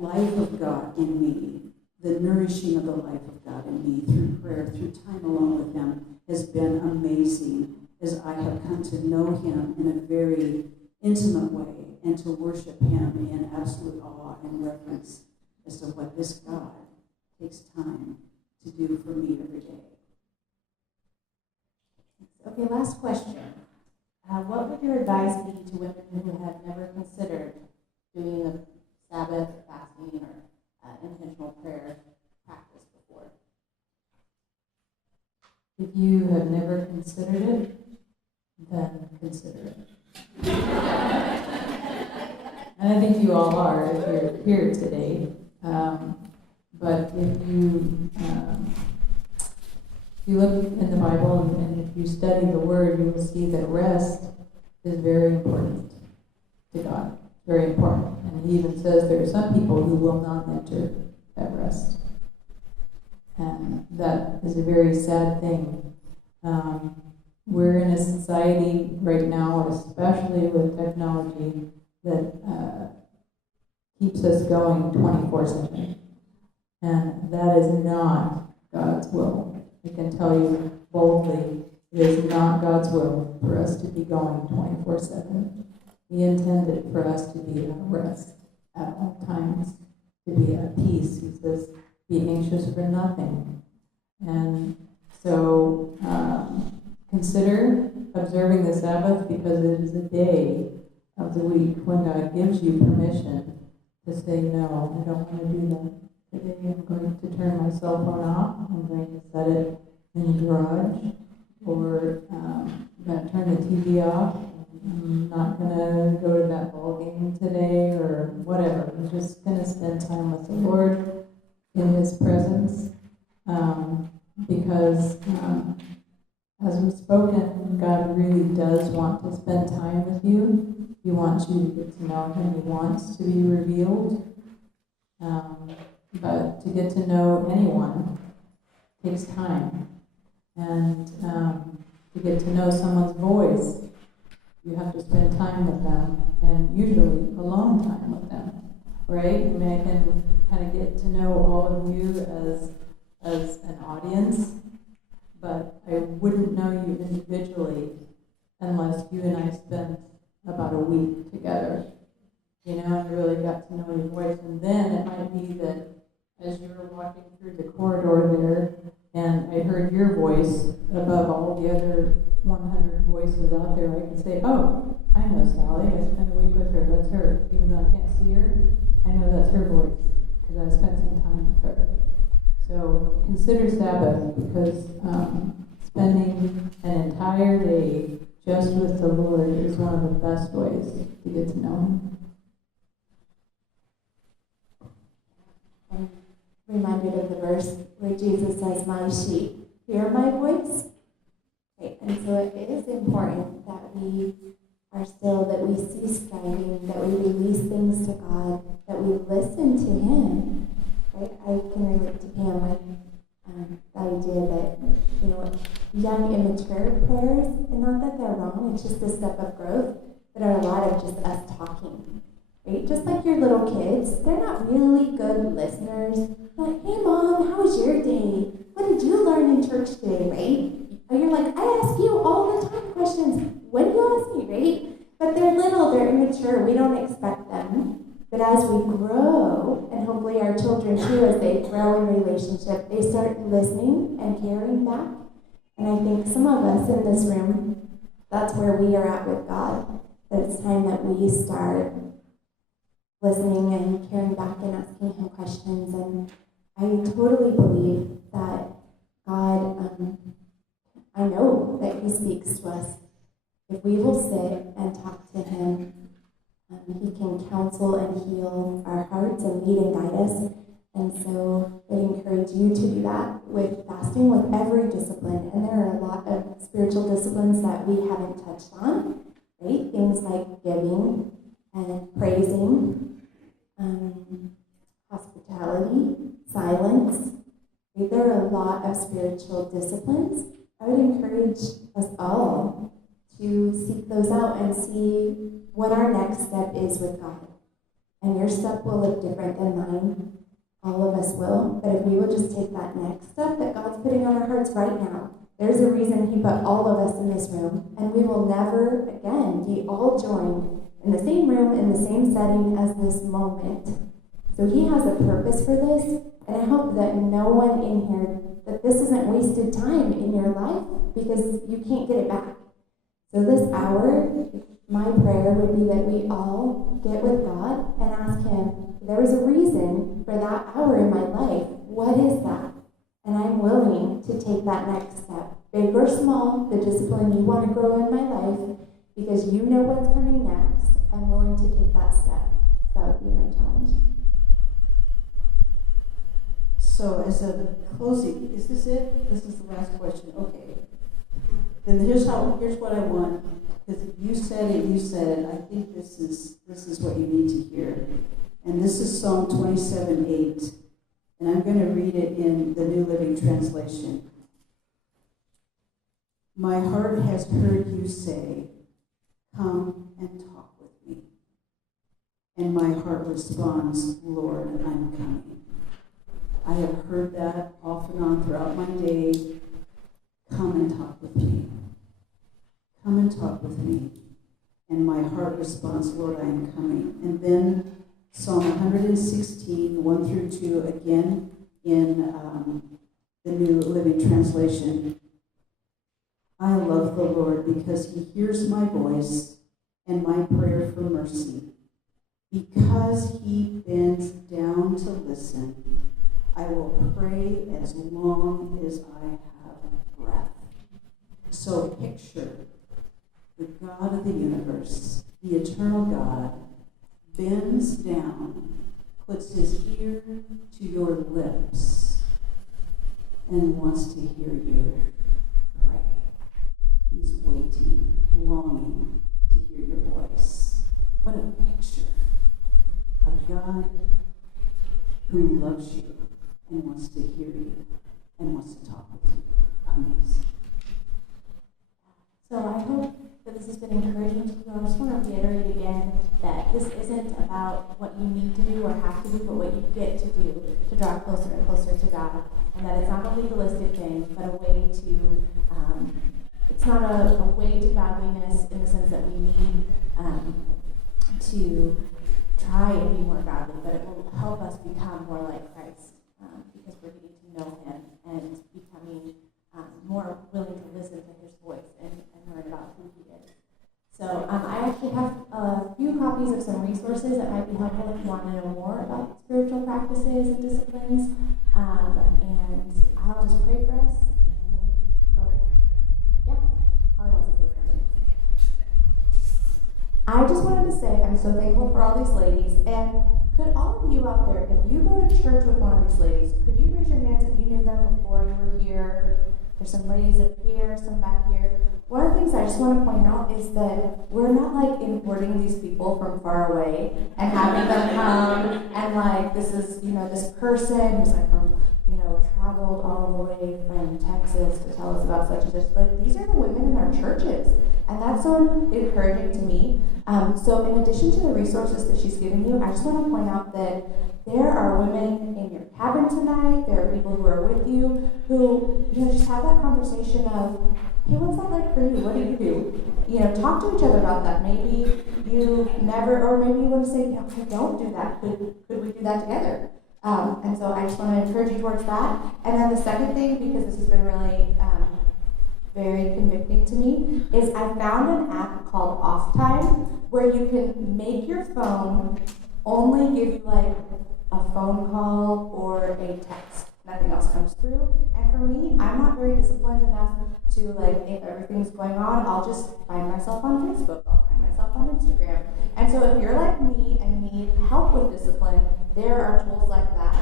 life of God in me, the nourishing of the life of God in me through prayer, through time alone with Him, has been amazing as I have come to know Him in a very intimate way and to worship Him in absolute awe and reverence as to what this God takes time to do for me every day. Okay, last question. What would your advice be to women who have never considered doing a sabbath or fasting or intentional prayer practice before? If you have never considered it, then consider it. And I think you all are if you're here today. But if you If you look in the Bible and if you study the Word, you will see that rest is very important to God. Very important. And he even says there are some people who will not enter that rest. And that is a very sad thing. We're in a society right now, especially with technology, that keeps us going 24/7. And that is not God's will. I can tell you boldly, it is not God's will for us to be going 24/7. He intended for us to be at rest at all times, to be at peace. He says, be anxious for nothing. And so consider observing the Sabbath, because it is a day of the week when God gives you permission to say, no, I don't want to do that. Today I'm going to turn my cell phone off. I'm going to set it in the garage, or I'm going to turn the TV off. I'm not going to go to that ball game today, or whatever. I'm just going to spend time with the Lord in His presence, because as we've spoken, God really does want to spend time with you. He wants you to get to know Him. He wants to be revealed. But to get to know anyone takes time. And to get to know someone's voice, you have to spend time with them, and usually alone time with them, right? I mean, I can kind of get to know all of you as an audience, but I wouldn't know you individually unless you and I spent about a week together, and really got to know your voice. And then it might be that as you were walking through the corridor there, and I heard your voice above all the other 100 voices out there, I can say, oh, I know Sally, I spent a week with her, that's her. Even though I can't see her, I know that's her voice, because I spent some time with her. So consider Sabbath, because spending an entire day just with the Lord is one of the best ways to get to know Him. I'm reminded of the verse where Jesus says, my sheep hear my voice. Right? And so it is important that we are still, that we cease striving, that we release things to God, that we listen to Him. Right? I can relate to Pam. The idea that, young, immature prayers, and not that they're wrong, it's just a step of growth, but are a lot of just us talking. Right? Just like your little kids, they're not really good listeners. Like, hey mom, how was your day? What did you learn in church today, right? Or you're like, I ask you all the time questions. When do you ask me, right? But they're little, they're immature, we don't expect them. But as we grow, and hopefully our children too, as they grow in relationship, they start listening and caring back. And I think some of us in this room, that's where we are at with God. That it's time that we start listening and caring back and asking Him questions. And I totally believe that God, I know that He speaks to us. If we will sit and talk to Him, He can counsel and heal our hearts and lead and guide us. And so I encourage you to do that with fasting, with every discipline. And there are a lot of spiritual disciplines that we haven't touched on, right? Things like giving and praising, hospitality, silence. Right? There are a lot of spiritual disciplines. I would encourage us all to seek those out and see what our next step is with God. And your step will look different than mine. All of us will. But if we will just take that next step that God's putting on our hearts right now, there's a reason He put all of us in this room. And we will never, again, be all joined in the same room, in the same setting as this moment. So He has a purpose for this. And I hope that no one in here, that this isn't wasted time in your life, because you can't get it back. So this hour, my prayer would be that we all get with God and ask Him, there's a reason for that hour in my life. What is that? And I'm willing to take that next step, big or small, the discipline you want to grow in my life, because you know what's coming next. I'm willing to take that step. That would be my challenge. So as a closing, is this it? This is the last question. Okay. Then here's what I want. Because you said it, I think this is what you need to hear. And this is Psalm 27:8. And I'm going to read it in the New Living Translation. My heart has heard you say, come and talk with me. And my heart responds, Lord, I'm coming. I have heard that off and on throughout my day. Come and talk with me. Come and talk with me. And my heart responds, Lord, I am coming. And then Psalm 116, 1 through 2, again in the New Living Translation. I love the Lord because he hears my voice and my prayer for mercy. Because he bends down to listen, I will pray as long as I have breath. So picture the God of the universe, the eternal God, bends down, puts his ear to your lips, and wants to hear you pray. He's waiting, longing to hear your voice. What a picture. A God who loves you and wants to hear you and wants to talk with you. Amazing. So I hope that this has been encouraging to you. I just want to reiterate again that this isn't about what you need to do or have to do, but what you get to do to draw closer and closer to God. And that it's not a legalistic thing, but a way to, it's not a way to godliness in the sense that we need to try and be more godly, but it will help us become more like Christ because we're getting to know him and becoming more willing to listen to his voice and learn about who he is. So I actually have a few copies of some resources that might be helpful if you want to know more about spiritual practices and disciplines. And I'll just pray for us. Holly wants to say something. I just wanted to say I'm so thankful for all these ladies. And could all of you out there, if you go to church with one of these ladies, could you raise your hands if you knew them before you were here? There's some ladies up here, some back here. One of the things I just want to point out is that we're not like importing these people from far away and having them come and like this is, this person who's like from, traveled all the way from Texas to tell us about such and such. Like these are the women in our churches. And that's so encouraging to me. So in addition to the resources that she's given you, I just want to point out that there are women in your cabin tonight, there are people who are with you who, just have that conversation of, hey, what's that like for you? What do you do? Talk to each other about that. Maybe you never, or maybe you want to say, I don't do that. Could we do that together? And so I just want to encourage you towards that. And then the second thing, because this has been really very convicting to me, is I found an app called Off Time where you can make your phone only give you like a phone call or a text. Nothing else comes through. And for me, I'm not very disciplined enough to like if everything's going on, I'll just find myself on Facebook, I'll find myself on Instagram. And so if you're like me and need help with discipline, there are tools like that.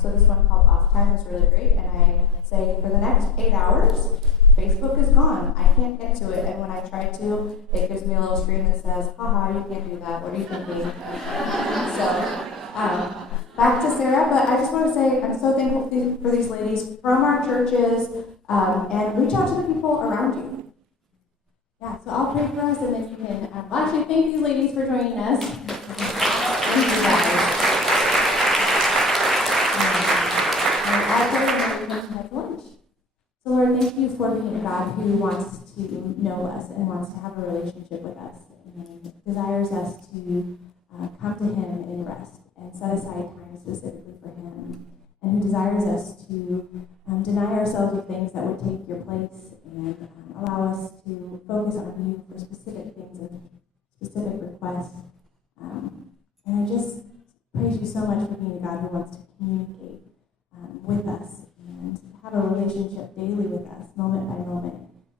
So this one called Off Time is really great. And I say for the next 8 hours, Facebook is gone. I can't get to it. And when I try to, it gives me a little screen that says, haha, you can't do that. What are you thinking? So, back to Sarah, but I just want to say I'm so thankful for these ladies from our churches, and reach out to the people around you. Yeah, so I'll pray for us, and then you can actually thank these ladies for joining us. Thank you guys. And I'll pray and then we can have lunch. So Lord, thank you for being a God who wants to know us and wants to have a relationship with us and desires us to come to him in rest and set aside time specifically for him, and who desires us to deny ourselves of things that would take your place and allow us to focus on you for specific things and specific requests. And I just praise you so much for being a God who wants to communicate with us and have a relationship daily with us, moment by moment.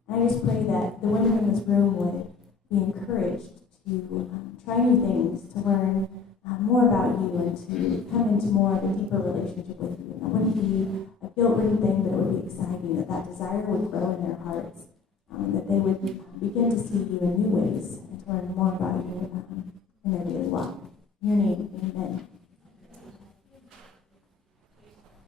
And I just pray that the women in this room would be encouraged to try new things, to learn more about you and to come into more of a deeper relationship with you. And it wouldn't be a guilt-ridden thing, but it would be exciting that desire would grow in their hearts, that they would begin to see you in new ways and to learn more about you in their daily life. In your name, amen.